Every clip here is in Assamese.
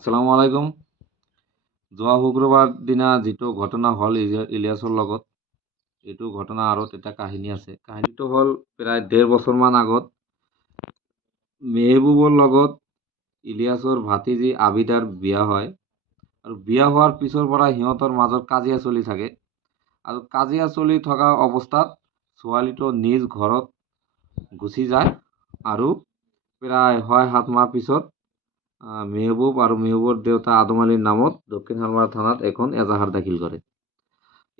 আসসালামু আলাইকুম। যোৱা শুক্ৰবাৰ দিনা যিটো ঘটনা হ'ল ইলিয়াছৰ লগত, এইটো ঘটনা আঁৰত এটা কাহিনী আছে। কাহিনীটো হ'ল প্ৰায় ১.৫ বছৰমান আগত মেহবুবৰ লগত ইলিয়াছৰ ভাতিজী আবিদাৰ বিয়া হয়। আৰু বিয়া হোৱাৰ পিছৰ পৰা সিহঁতৰ মাজত কাজিয়া চলি থাকে। আৰু কাজিয়া চলি থকা অৱস্থাত ছোৱালীটো নিজ ঘৰত গুচি যায় আৰু প্ৰায় ৬-৭ মাহ পিছত মেহবুব আৰু মেহবুবৰ দেউতা আদম আলীৰ নামত দক্ষিণ শালমাৰা থানাত এখন এজাহাৰ দাখিল কৰে।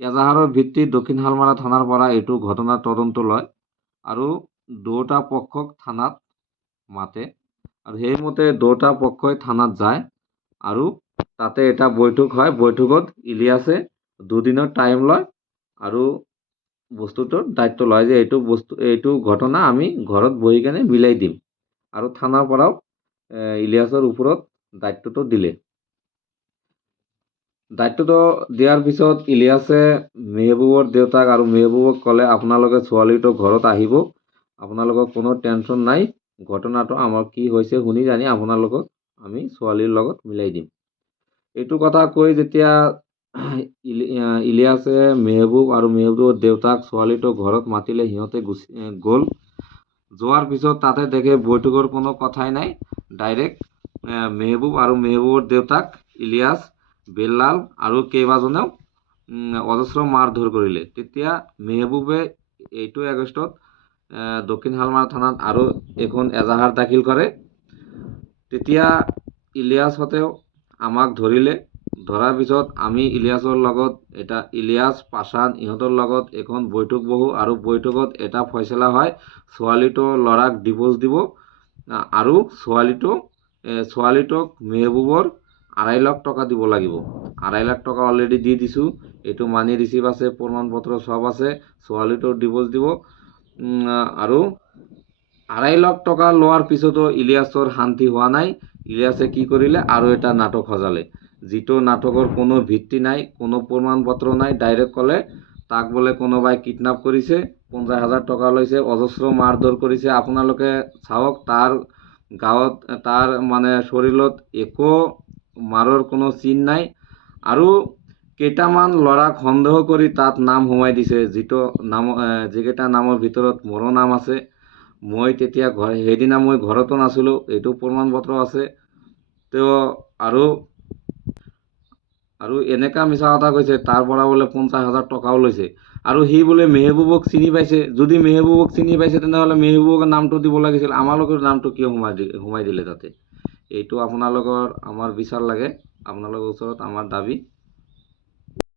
এজাহাৰৰ ভিত্তিত দক্ষিণ শালমাৰা থানাৰ পৰা এইটো ঘটনাৰ তদন্ত লয় আৰু দুয়োটা পক্ষক থানাত মাতে আৰু সেইমতে দুয়োটা পক্ষই থানাত যায় আৰু তাতে এটা বৈঠক হয়। বৈঠকত ইলিয়াছে দুদিনৰ টাইম লয় আৰু বস্তুটোৰ দায়িত্ব লয় যে এইটো ঘটনা আমি ঘৰত বহি কেনে মিলাই দিম আৰু থানাৰ পৰাও ইলিয়াছৰ ওপৰত দায়িত্বটো দিলে। দায়িত্বটো দিয়াৰ পিছত ইলিয়াছে মেহবুবৰ দেউতাক আৰু মেহবুবক ক'লে, আপোনালোকে ছোৱালীটো ঘৰত আহিব, আপোনালোকৰ কোনো টেনশ্যন নাই, ঘটনাটো আমাৰ কি হৈছে শুনি জানি আপোনালোকক আমি ছোৱালীৰ লগত মিলাই দিম। এইটো কথা কৈ যেতিয়া ইলিয়াছে মেহবুব আৰু মেহবুবৰ দেউতাক ছোৱালীটো ঘৰত মাতিলে, সিহঁতে গ'ল। যোৱাৰ পিছত তাতে দেখে বৈঠকৰ কোনো কথাই নাই। ডাইৰেক্ট মেহবুব আৰু মেহবুবৰ দেউতাক ইলিয়াছ, বেল্লাল আৰু কেইবাজনেও অজস্ৰ মাৰধৰ কৰিলে। তেতিয়া মেহবুবে 8 আগষ্টত দক্ষিণ শালমাৰা থানাত আৰু এখন এজাহাৰ দাখিল কৰে। তেতিয়া ইলিয়াছহঁতেও আমাক ধৰিলে। ধৰাৰ পিছত আমি ইলিয়াছৰ লগত ইলিয়াছ, পাছান ইহঁতৰ লগত এখন বৈঠক বহোঁ আৰু বৈঠকত এটা ফয়চলা হয়, ছোৱালীটো ল'ৰাক ডিভোৰ্চ দিব আৰু ছোৱালীটোক মেহবুবৰ 2.5 লাখ টকা দিব লাগিব। 2.5 লাখ টকা অলৰেডি দি দিছোঁ, এইটো মানি ৰিচিভ আছে, প্ৰমাণ পত্ৰ সব আছে। ছোৱালীটোক ডিভোৰ্চ দিব আৰু 2.5 লাখ টকা লোৱাৰ পিছতো ইলিয়াছৰ শান্তি হোৱা নাই। ইলিয়াছে কি কৰিলে, আৰু এটা নাটক সজালে, যিটো নাটকৰ কোনো ভিত্তি নাই, কোনো প্ৰমাণ পত্ৰ নাই। ডাইৰেক্ট ক'লে তাক বোলে কোনোবাই কিডনাপ কৰিছে, 50,000 টকা লৈছে, অজস্ৰ মাৰধৰ কৰিছে। আপোনালোকে চাওক, তাৰ গাঁৱত তাৰ শৰীৰত একো মাৰৰ কোনো চিন নাই আৰু কেইটামান ল'ৰাক সন্দেহ কৰি তাত নাম সোমাই দিছে, যিকেইটা নামৰ ভিতৰত মোৰো নাম আছে। মই তেতিয়া সেইদিনা মই ঘৰতো নাছিলোঁ, এইটো প্ৰমাণ পত্ৰ আছে। তেওঁ আৰু এনেকা মিছা কথা কৈছে, তাৰ পৰা বোলে 50,000 টকাও লৈছে আৰু সি বোলে মেহবুবক চিনি পাইছে। যদি মেহবুবক চিনি পাইছে তেনেহ'লে মেহবুবক নামটো দিব লাগিছিল, আমালোকৰ নামটো কিয় সোমাই দিলে তাতে? এইটো আপোনালোকৰ আমাৰ বিচাৰ লাগে, আপোনালোকৰ ওচৰত আমাৰ দাবী।